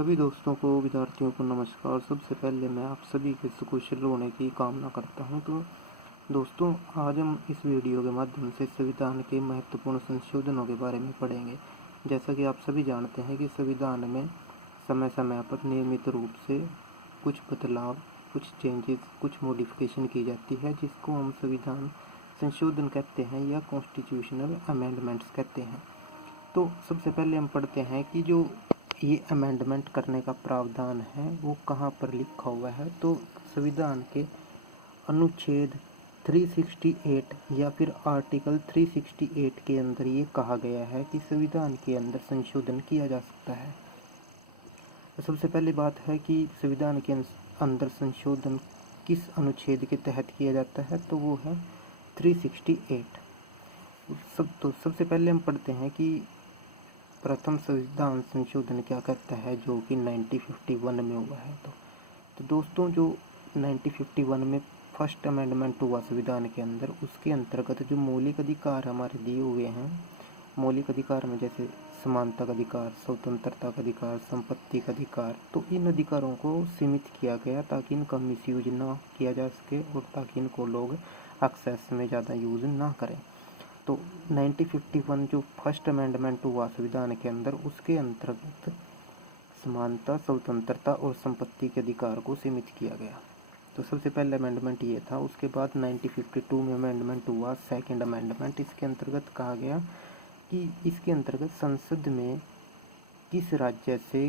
सभी दोस्तों को, विद्यार्थियों को नमस्कार। सबसे पहले मैं आप सभी के सुकुशल होने की कामना करता हूं। तो दोस्तों, आज हम इस वीडियो के माध्यम से संविधान के महत्वपूर्ण संशोधनों के बारे में पढ़ेंगे। जैसा कि आप सभी जानते हैं कि संविधान में समय समय पर नियमित रूप से कुछ बदलाव, कुछ चेंजेस, कुछ मॉडिफिकेशन की जाती है, जिसको हम संविधान संशोधन कहते हैं या कॉन्स्टिट्यूशनल अमेंडमेंट्स कहते हैं। तो सबसे पहले हम पढ़ते हैं कि जो ये अमेंडमेंट करने का प्रावधान है वो कहाँ पर लिखा हुआ है। तो संविधान के अनुच्छेद 368 या फिर आर्टिकल 368 के अंदर ये कहा गया है कि संविधान के अंदर संशोधन किया जा सकता है। तो सबसे पहली बात है कि संविधान के अंदर संशोधन किस अनुच्छेद के तहत किया जाता है, तो वो है 368। सबसे पहले हम पढ़ते हैं कि प्रथम संविधान संशोधन क्या करता है, जो कि 1951 में हुआ है। तो दोस्तों, जो 1951 में फर्स्ट अमेंडमेंट हुआ संविधान के अंदर, उसके अंतर्गत जो मौलिक अधिकार हमारे दिए हुए हैं, मौलिक अधिकार में जैसे समानता का अधिकार, स्वतंत्रता का अधिकार, संपत्ति का अधिकार, तो इन अधिकारों को सीमित किया गया ताकि इनका मिसयूज ना किया जा सके और ताकि इनको लोग एक्सेस में ज़्यादा यूज़ ना करें। तो 1951 जो फर्स्ट अमेंडमेंट हुआ संविधान के अंदर, उसके अंतर्गत समानता, स्वतंत्रता और संपत्ति के अधिकार को सीमित किया गया। तो सबसे पहले अमेंडमेंट ये था। उसके बाद 1952 में अमेंडमेंट हुआ, सेकंड अमेंडमेंट। इसके अंतर्गत कहा गया कि इसके अंतर्गत संसद में किस राज्य से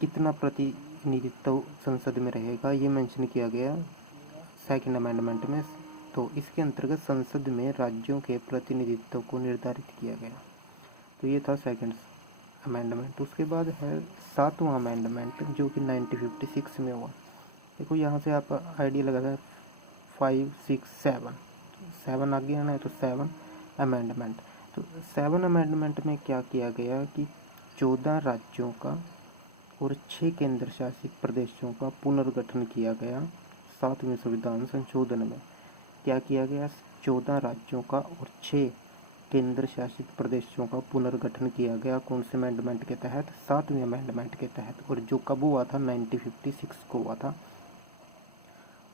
कितना प्रतिनिधित्व संसद में रहेगा, ये मेंशन किया गया सेकंड अमेंडमेंट में। तो इसके अंतर्गत संसद में राज्यों के प्रतिनिधित्व को निर्धारित किया गया। तो ये था सेकंड अमेंडमेंट। उसके बाद है सातवां अमेंडमेंट, जो कि 1956 में हुआ। देखो यहाँ से आप आइडिया लगा है 5, 6, 7 आगे आना है, तो 7 अमेंडमेंट। तो 7 अमेंडमेंट में क्या किया गया कि 14 राज्यों का और 6 केंद्र शासित प्रदेशों का पुनर्गठन किया गया। सातवें संविधान संशोधन में क्या किया गया, 14 राज्यों का और 6 केंद्र शासित प्रदेशों का पुनर्गठन किया गया। कौन से अमेंडमेंट के तहत? सातवें अमेंडमेंट के तहत। और जो कब हुआ था? 1956 को हुआ था।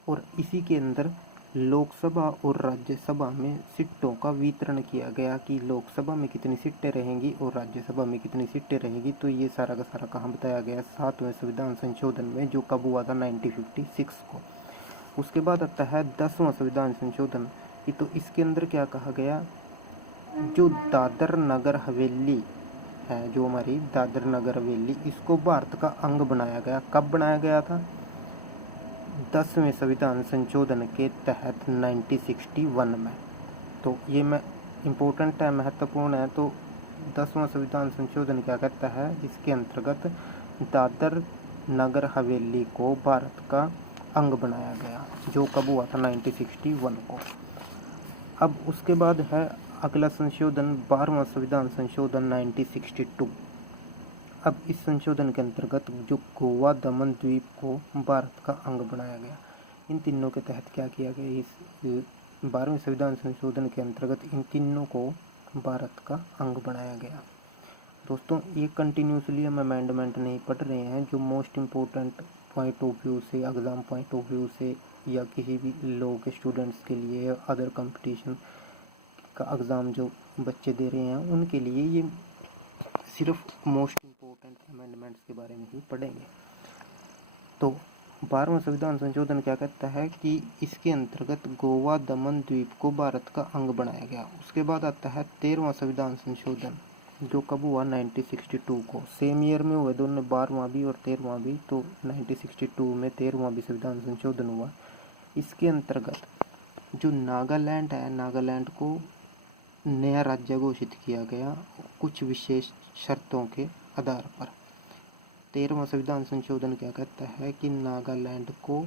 और इसी के अंदर लोकसभा और राज्यसभा में सीटों का वितरण किया गया कि लोकसभा में कितनी सीटें रहेंगी और राज्यसभा में कितनी सीटें रहेंगी। तो ये सारा का सारा कहाँ बताया गया? सातवें संविधान संशोधन में, जो कब हुआ था? 1956 को। उसके बाद आता है 10वां संविधान संशोधन की। तो इसके अंदर क्या कहा गया, जो दादर नगर हवेली है, जो हमारी दादर नगर हवेली, इसको भारत का अंग बनाया गया। कब बनाया गया था? 10वें संविधान संशोधन के तहत 1961 में। तो ये इम्पोर्टेंट है, महत्वपूर्ण है। तो 10वां संविधान संशोधन क्या कहता है? इसके अंतर्गत दादर नगर हवेली को भारत का अंग बनाया गया, जो कब हुआ था? 1961 को। अब उसके बाद है अगला संशोधन 12वां संविधान संशोधन 1962। अब इस संशोधन के अंतर्गत जो गोवा, दमन द्वीप को भारत का अंग बनाया गया। इन तीनों के तहत क्या किया गया? इस 12वें संविधान संशोधन के अंतर्गत इन तीनों को भारत का अंग बनाया गया। दोस्तों, ये कंटिन्यूसली हम अमेंडमेंट नहीं पढ़ रहे हैं। जो most important point of view से, एग्ज़ाम पॉइंट ऑफ व्यू से, या किसी भी लॉ के स्टूडेंट्स के लिए, या अदर कंपटीशन का एग्ज़ाम जो बच्चे दे रहे हैं, उनके लिए ये सिर्फ मोस्ट इम्पोर्टेंट अमेंडमेंट्स के बारे में ही पढ़ेंगे। तो 12वां संविधान संशोधन क्या कहता है कि इसके अंतर्गत गोवा, दमन द्वीप को भारत का अंग बनाया गया। उसके बाद आता है 13वां संविधान संशोधन, जो कब हुआ? 1962 को। सेम ईयर में हुए दोनों, 12वां भी और 13वां भी। तो 1962 में 13वां भी संविधान संशोधन हुआ। इसके अंतर्गत जो नागालैंड है, नागालैंड को नया राज्य घोषित किया गया कुछ विशेष शर्तों के आधार पर। 13वां संविधान संशोधन क्या कहता है कि नागालैंड को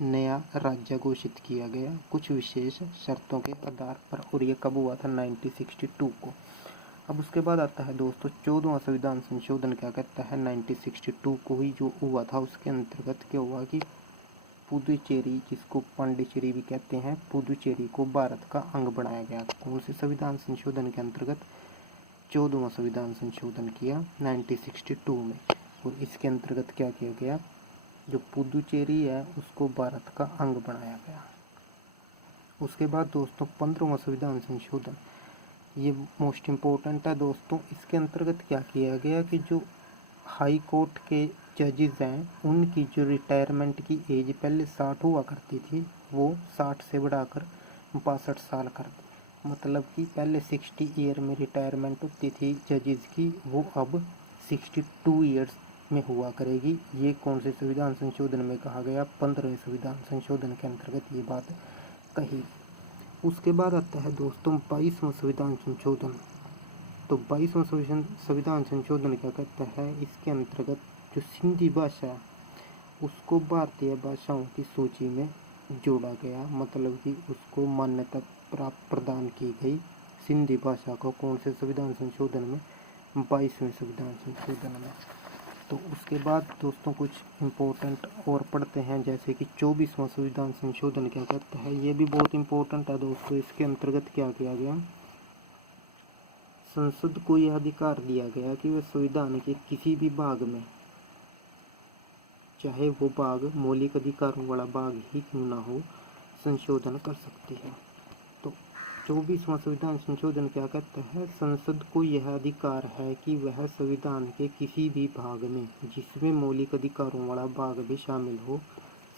नया राज्य घोषित किया गया कुछ विशेष शर्तों के आधार पर। और ये कब हुआ था? 1962 को। अब उसके बाद आता है दोस्तों 14वां संविधान संशोधन क्या कहता है? 1962 को ही जो हुआ था, उसके अंतर्गत क्या हुआ कि पुदुचेरी, जिसको पांडिचेरी भी कहते हैं, पुदुचेरी को भारत का अंग बनाया गया। कौन से संविधान संशोधन के अंतर्गत? 14वां संविधान संशोधन किया 1962 में। और इसके अंतर्गत क्या किया गया, जो पुदुचेरी है उसको भारत का अंग बनाया गया। उसके बाद दोस्तों 15वां संविधान संशोधन, ये मोस्ट इम्पोर्टेंट है दोस्तों। इसके अंतर्गत क्या किया गया कि जो हाई कोर्ट के जजेस हैं उनकी जो रिटायरमेंट की एज पहले 60 हुआ करती थी वो 60 से बढ़ाकर 62 साल कर दी। मतलब कि पहले 60 ईयर में रिटायरमेंट होती थी जजेस की, वो अब 62 ईयर्स में हुआ करेगी। ये कौन से संविधान संशोधन में कहा गया, 15वें संविधान संशोधन के अंतर्गत ये बात कही। उसके बाद आता है दोस्तों 22वां संविधान संशोधन। तो 22वां संविधान संशोधन क्या कहता है, इसके अंतर्गत जो सिंधी भाषा है उसको भारतीय भाषाओं की सूची में जोड़ा गया। मतलब कि उसको मान्यता प्राप्त प्रदान की गई सिंधी भाषा को। कौन से संविधान संशोधन में, 22वें संविधान संशोधन में। तो उसके बाद दोस्तों कुछ इम्पोर्टेंट और पढ़ते हैं, जैसे कि 24वां संविधान संशोधन क्या कहता है, ये भी बहुत इम्पोर्टेंट है दोस्तों। इसके अंतर्गत क्या किया गया, संसद को यह अधिकार दिया गया कि वह संविधान के किसी भी भाग में, चाहे वो भाग मौलिक अधिकारों वाला भाग ही क्यों ना हो, संशोधन कर सकती है। तो 24वां संविधान संशोधन क्या कहता है, संसद को यह अधिकार है कि वह संविधान के किसी भी भाग में जिसमें मौलिक अधिकारों वाला भाग भी शामिल हो,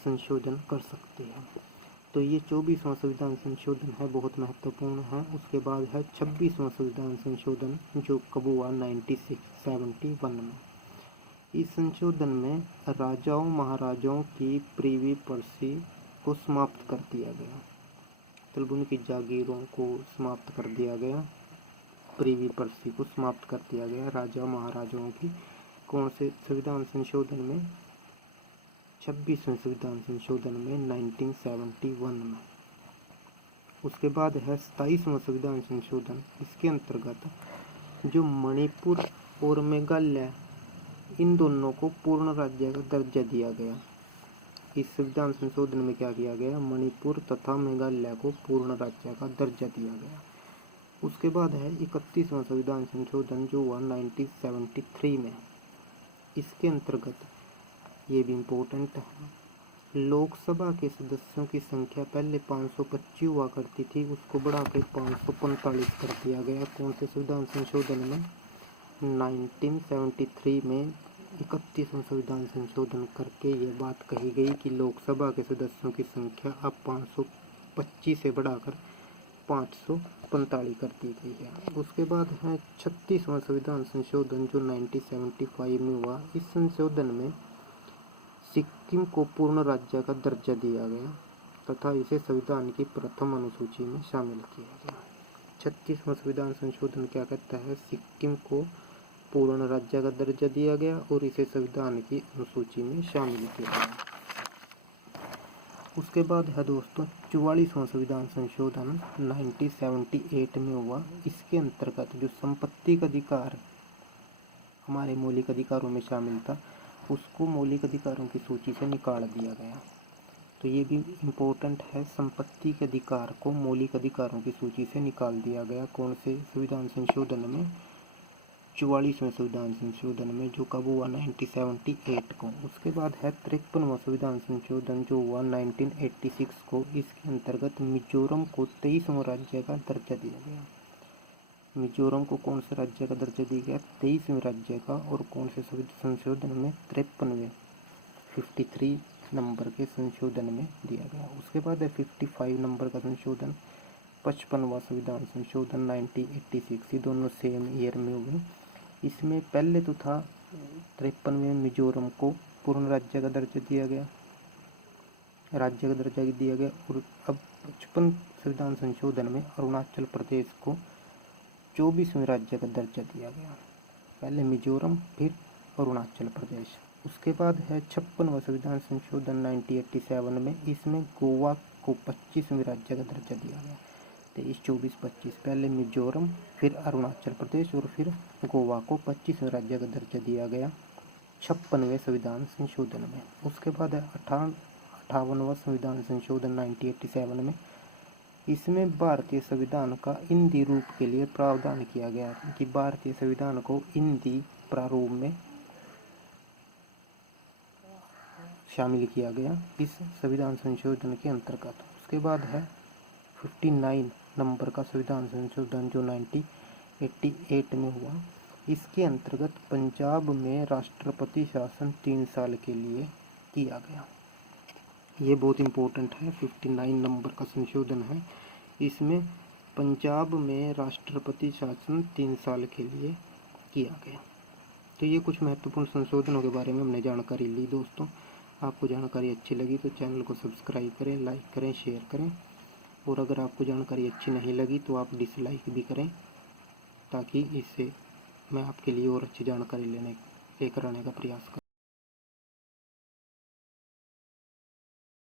संशोधन कर सकती है। तो ये 24वां संविधान संशोधन है, बहुत महत्वपूर्ण है। उसके बाद है 26वां संविधान संशोधन, जो कब हुआ, 1971 में। इस संशोधन में राजाओं महाराजाओं की प्रीवी पर्सी को समाप्त कर दिया गया। मतलब उनकी जागीरों को समाप्त कर दिया गया, प्रीवी पर्सी को समाप्त कर दिया गया राजा महाराजाओं की। कौन से संविधान संशोधन में, 26वें संविधान संशोधन में 1971 में। उसके बाद है 27वां संविधान संशोधन। इसके अंतर्गत जो मणिपुर और मेघालय, इन दोनों को पूर्ण राज्य का दर्जा दिया गया। इस संविधान संशोधन में क्या किया गया, मणिपुर तथा मेघालय को पूर्ण राज्य का दर्जा दिया गया। उसके बाद है 31वां संविधान संशोधन, जो हुआ 1973 में। इसके अंतर्गत ये भी इम्पोर्टेंट है, लोकसभा के सदस्यों की संख्या पहले 525 हुआ करती थी, उसको बढ़ा के 545 कर दिया गया। कौन से संविधान संशोधन में, 1973 में 31वां संविधान संशोधन करके ये बात कही गई कि लोकसभा के सदस्यों की संख्या अब 525 से बढ़ाकर 545 कर दी गई है। उसके बाद है 36वां संविधान संशोधन, जो 1975 में हुआ। इस संशोधन में सिक्किम को पूर्ण राज्य का दर्जा दिया गया तथा इसे संविधान की प्रथम अनुसूची में शामिल किया गया। 36वां संविधान संशोधन क्या कहता है, सिक्किम को पूर्ण राज्य का दर्जा दिया गया और इसे संविधान की अनुसूची में शामिल किया गया। उसके बाद है दोस्तों 44वां संविधान संशोधन 1978 में हुआ। इसके अंतर्गत जो संपत्ति का अधिकार हमारे मौलिक अधिकारों में शामिल था, उसको मौलिक अधिकारों की सूची से निकाल दिया गया। तो ये भी इम्पोर्टेंट है, संपत्ति के अधिकार को मौलिक अधिकारों की सूची से निकाल दिया गया। कौन से संविधान संशोधन में, 44वें संविधान संशोधन में, जो कब हुआ, 1978 को। उसके बाद है 53वां संविधान संशोधन, जो हुआ 1986 को। इसके अंतर्गत मिजोरम को 23वां राज्य का दर्जा दिया गया। मिजोरम को कौन से राज्य का दर्जा दिया गया, 23वें राज्य का। और कौन से संशोधन में, 53वें 53 नंबर के संशोधन में दिया गया। उसके बाद है 55 नंबर का संशोधन, 55वां संविधान संशोधन 1986। ये दोनों सेम ईयर में हुए। इसमें पहले तो था 53 में मिजोरम को पूर्ण राज्य का दर्जा दिया गया, और अब 55 संविधान संशोधन में अरुणाचल प्रदेश को 24वें राज्य का दर्जा दिया गया। पहले मिजोरम, फिर अरुणाचल प्रदेश। उसके बाद है 56वां संविधान संशोधन 1987 में। इसमें गोवा को 25वें राज्य का दर्जा दिया गया। 23, 24, 25, पहले मिजोरम, फिर अरुणाचल प्रदेश और फिर गोवा को 25वें राज्य का दर्जा दिया गया 56वें संविधान संशोधन में। उसके बाद है 58वां संविधान संशोधन 1987 में। इसमें भारतीय संविधान का हिंदी रूप के लिए प्रावधान किया गया कि भारतीय संविधान को हिंदी प्रारूप में शामिल किया गया इस संविधान संशोधन के अंतर्गत। उसके बाद है 59 नंबर का संविधान संशोधन जो 1988 में हुआ। इसके अंतर्गत पंजाब में राष्ट्रपति शासन 3 साल के लिए किया गया। ये बहुत इम्पोर्टेंट है। 59 नंबर का संशोधन है, इसमें पंजाब में राष्ट्रपति शासन 3 साल के लिए किया गया। तो ये कुछ महत्वपूर्ण संशोधनों के बारे में हमने जानकारी ली। दोस्तों, आपको जानकारी अच्छी लगी तो चैनल को सब्सक्राइब करें, लाइक करें, शेयर करें, और अगर आपको जानकारी अच्छी नहीं लगी तो आप डिसलाइक भी करें, ताकि इससे मैं आपके लिए और अच्छी जानकारी लेकर आने का प्रयास करूँ।